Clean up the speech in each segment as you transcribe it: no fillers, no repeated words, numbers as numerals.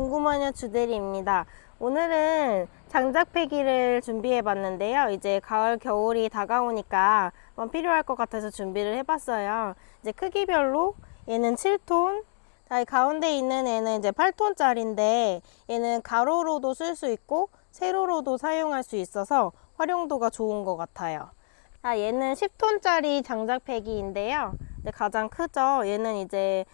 궁금하냐 주대리입니다. 오늘은 장작패기를 준비해 봤는데요. 이제 가을 겨울이 다가오니까 필요할 것 같아서 준비를 해봤어요. 이제 크기별로 얘는 7톤, 가운데 있는 애는 이제 8톤짜리인데 얘는 가로로도 쓸 수 있고 세로로도 사용할 수 있어서 활용도가 좋은 것 같아요. 얘는 10톤짜리 장작패기인데요. 가장 크죠. 얘는 이제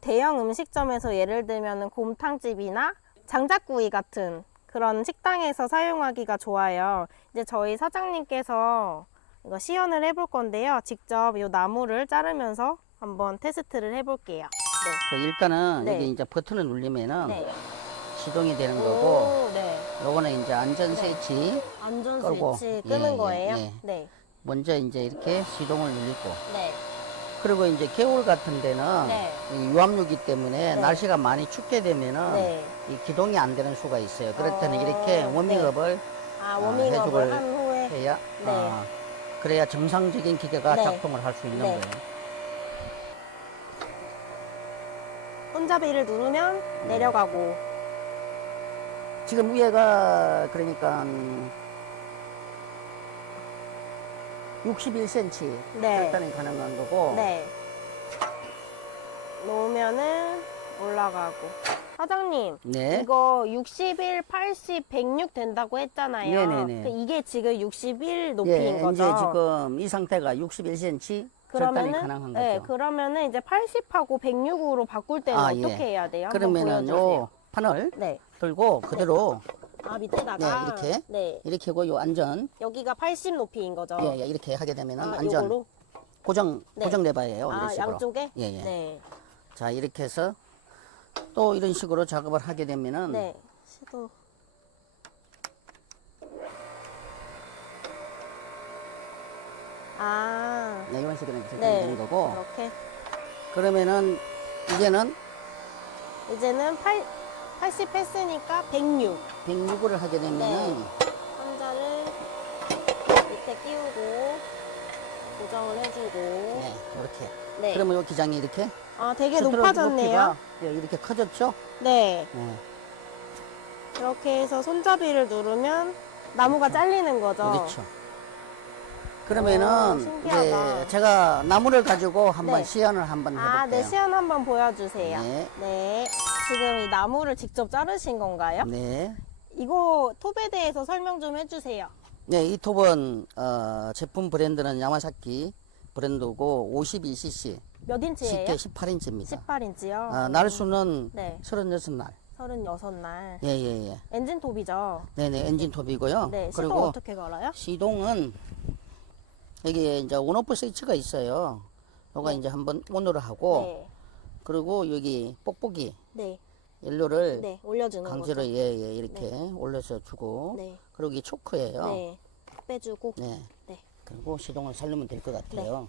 대형 음식점에서 예를 들면 곰탕집이나 장작구이 같은 그런 식당에서 사용하기가 좋아요. 이제 저희 사장님께서 이거 시연을 해볼 건데요. 직접 이 나무를 자르면서 한번 테스트를 해볼게요. 네. 일단은 네. 여기 이제 버튼을 누르면은 네. 시동이 되는 거고, 네. 요거는 이제 안전 네. 스위치 안전 끄고, 스위치 끄는 거예요? 예. 네. 먼저 이제 이렇게 시동을 누르고, 네. 그리고 이제 겨울 같은 데는 네. 이 유압류기 때문에 네. 날씨가 많이 춥게 되면은 네. 이 기동이 안 되는 수가 있어요. 그럴 때는 이렇게 워밍업을 워밍업을 해주고 한 후에 해야, 네. 그래야 정상적인 기계가 네. 작동을 할 수 있는 네. 거예요. 손잡이를 누르면 내려가고. 지금 위에가 그러니까 61cm 네. 절단이 가능한 거고, 네. 놓으면은 올라가고. 사장님, 네. 이거 61, 80, 106 된다고 했잖아요. 네네네. 이게 지금 61 높이인 예, 거죠? 이제 지금 이 상태가 61cm 절단이 가능한 거죠. 네, 그러면은 이제 80하고 106으로 바꿀 때는 아, 어떻게 예. 해야 돼요? 한번 그러면은 보여주세요. 요 판을 네. 들고 그대로 밑에다가. 네, 이렇게 네. 이렇게 하고 요 안전 여기가 80 높이인 거죠? 예, 예, 이렇게 하게 되면은 안전 요거로? 고정 네. 고정 레버예요. 이런 식으로. 양쪽에? 예, 예. 네. 자, 이렇게 해서 또 이런 식으로 작업을 하게 되면은 네. 시도. 네, 이런 식으로 이렇게 네. 되는 거고. 이렇게. 그러면은 이제는 80 했으니까 106. 106을 하게 되면은 네. 상자를 밑에 끼우고 고정을 해주고. 네, 이렇게. 네. 그러면 요 기장이 이렇게 되게 스트로크 높아졌네요. 높이가, 예, 이렇게 커졌죠? 네. 네. 이렇게 해서 손잡이를 누르면 나무가 잘리는 거죠. 그렇죠. 그러면은 신기하다. 이제 제가 나무를 가지고 한번 네. 시연을 한번 해볼게요. 네, 시연 한번 보여주세요. 네. 네. 지금 이 나무를 직접 자르신 건가요? 네. 이거 톱에 대해서 설명 좀 해주세요. 네, 이 톱은 제품 브랜드는 야마사키 브랜드고 52cc, 몇 인치예요? 쉽게 18인치입니다. 18인치요? 날수는 네. 36날. 36날. 예, 예, 예. 엔진 톱이죠? 네네, 엔진 톱이고요. 네. 시동 그리고 어떻게 걸어요? 시동은 여기 이제 온오프 스위치가 있어요. 요거 네. 이제 한번 온으로 하고, 네. 그리고 여기 뽁뽁이 네. 연료를 네. 올려주는 강제로 거죠. 예, 예, 이렇게 올려서 주고, 네. 그리고 이 초크예요. 네. 빼주고. 네. 네. 그리고 시동을 살리면 될 것 같아요.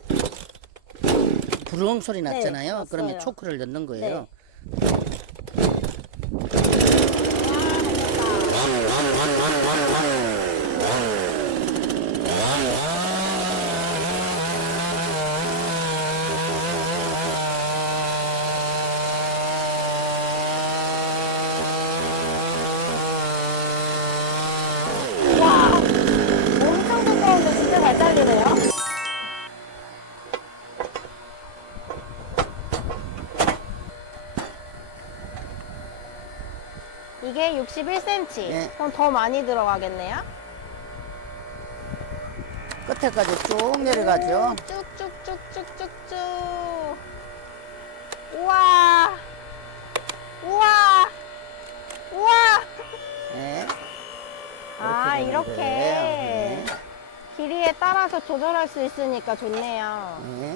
부릉 소리 났잖아요. 났어요. 그러면 초크를 넣는 거예요. 와, 엄청 두꺼운데 진짜 잘 잘리네요. 이게 61cm. 네. 그럼 더 많이 들어가겠네요? 끝에까지 쭉 내려가죠. 쭉쭉쭉쭉쭉쭉. 우와. 우와. 우와. 네. 되는 이렇게 거예요. 네. 길이에 따라서 조절할 수 있으니까 좋네요. 네.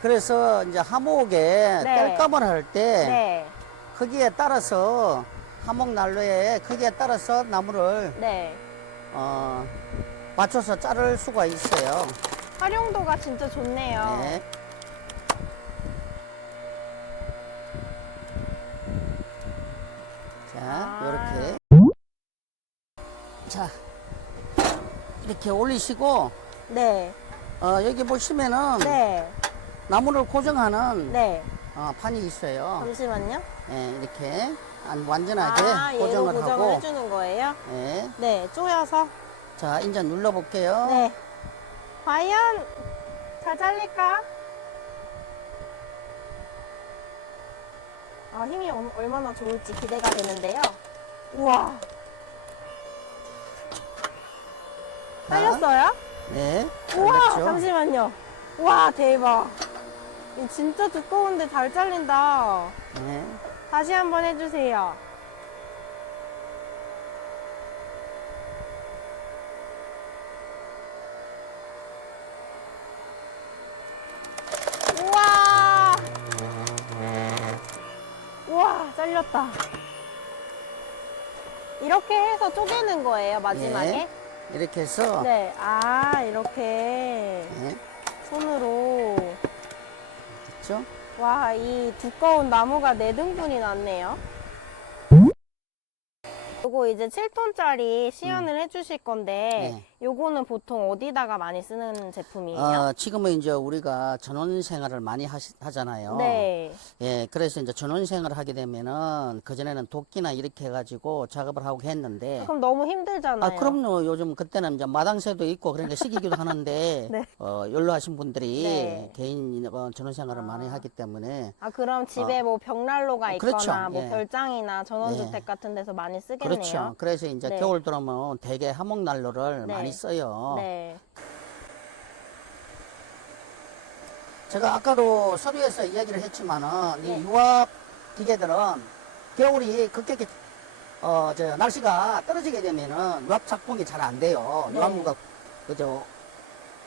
그래서 이제 하목에 네. 뗄감을 할 때 네. 크기에 따라서 하목 난로의 크기에 따라서 나무를 네. 맞춰서 자를 수가 있어요. 활용도가 진짜 좋네요. 네. 자, 이렇게. 자, 이렇게 올리시고, 네. 여기 보시면은 네. 나무를 고정하는 네. 판이 있어요. 잠시만요. 예, 이렇게 완전하게 아, 얘로 고정을 고정을 하고. 해주는 거예요? 예. 네, 쪼여서. 자, 이제 눌러볼게요. 네. 과연 잘 잘릴까? 아, 힘이 얼마나 좋을지 기대가 되는데요. 우와. 잘렸어요? 네. 우와, 잘렸죠? 잠시만요. 와, 대박. 이 진짜 두꺼운데 잘 잘린다. 네. 다시 한번 해주세요. 우와. 우와, 잘렸다. 이렇게 해서 쪼개는 거예요, 마지막에? 네. 이렇게 해서. 네. 아, 이렇게 네. 손으로. 그렇죠? 와, 이 두꺼운 나무가 4등분이 났네요. 요거 이제 7톤짜리 시연을 해주실 건데, 네. 요거는 보통 어디다가 많이 쓰는 제품이에요? 지금은 이제 우리가 전원 생활을 많이 하잖아요. 네. 예, 그래서 이제 전원 생활을 하게 되면은 그전에는 도끼나 이렇게 해가지고 작업을 하고 했는데. 그럼 너무 힘들잖아요. 그럼요. 요즘 그때는 이제 마당새도 있고 그러니까 시기기도 하는데, 네. 연로하신 분들이 네. 개인 전원 생활을 많이 하기 때문에. 아, 그럼 집에 뭐 벽난로가 있거나, 그렇죠. 뭐 예. 별장이나 전원주택 예. 같은 데서 많이 쓰겠네요. 그렇죠. 그래서 이제 네. 겨울 들어오면 대개 하목난로를 네. 많이 써요. 네. 제가 아까도 서두에서 이야기를 했지만은 네. 이 유압 기계들은 겨울이 급격히 날씨가 떨어지게 되면은 유압 작동이 잘 안 돼요. 네. 유압무가 그죠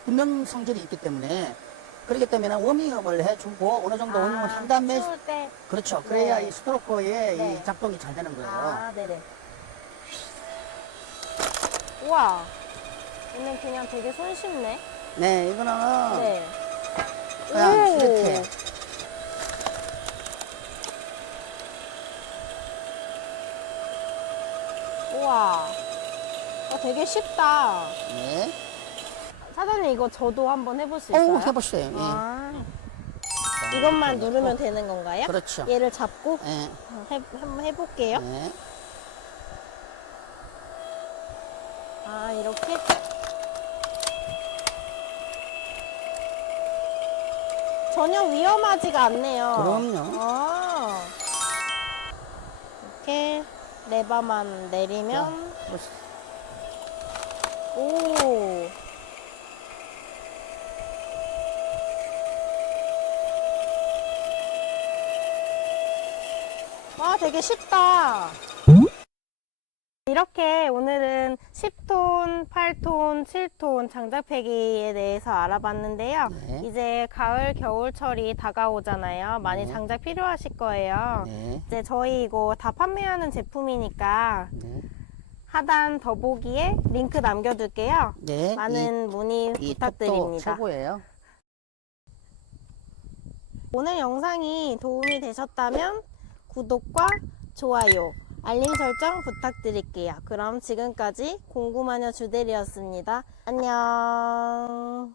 분명 성질이 있기 때문에. 그렇기 때문에 워밍업을 해주고 어느 정도 워밍업을 한 다음에. 추울 때. 그렇죠. 그래야 네. 이 스트로커의 네. 이 작동이 잘 되는 거예요. 아, 네네. 우와. 얘는 그냥 되게 손쉽네. 네, 이거는 네. 그냥 이렇게. 우와. 되게 쉽다. 네. 사장님, 이거 저도 한번 해볼 수 있어요? 해보세요. 예. 아. 이것만 누르면 되는 건가요? 그렇죠. 얘를 잡고 예. 한번 해볼게요. 네. 아, 이렇게? 전혀 위험하지가 않네요. 그럼요. 아. 이렇게 레버만 내리면. 오. 와, 되게 쉽다. 이렇게 오늘은 10톤, 8톤, 7톤 장작패기에 대해서 알아봤는데요. 네. 이제 가을, 겨울철이 다가오잖아요. 많이 네. 장작 필요하실 거예요. 네. 이제 저희 이거 다 판매하는 제품이니까 네. 하단 더보기에 링크 남겨둘게요. 네. 많은 문의 이 부탁드립니다. 톱도 최고예요. 오늘 영상이 도움이 되셨다면 구독과 좋아요, 알림 설정 부탁드릴게요. 그럼 지금까지 공구마녀 주대리였습니다. 안녕.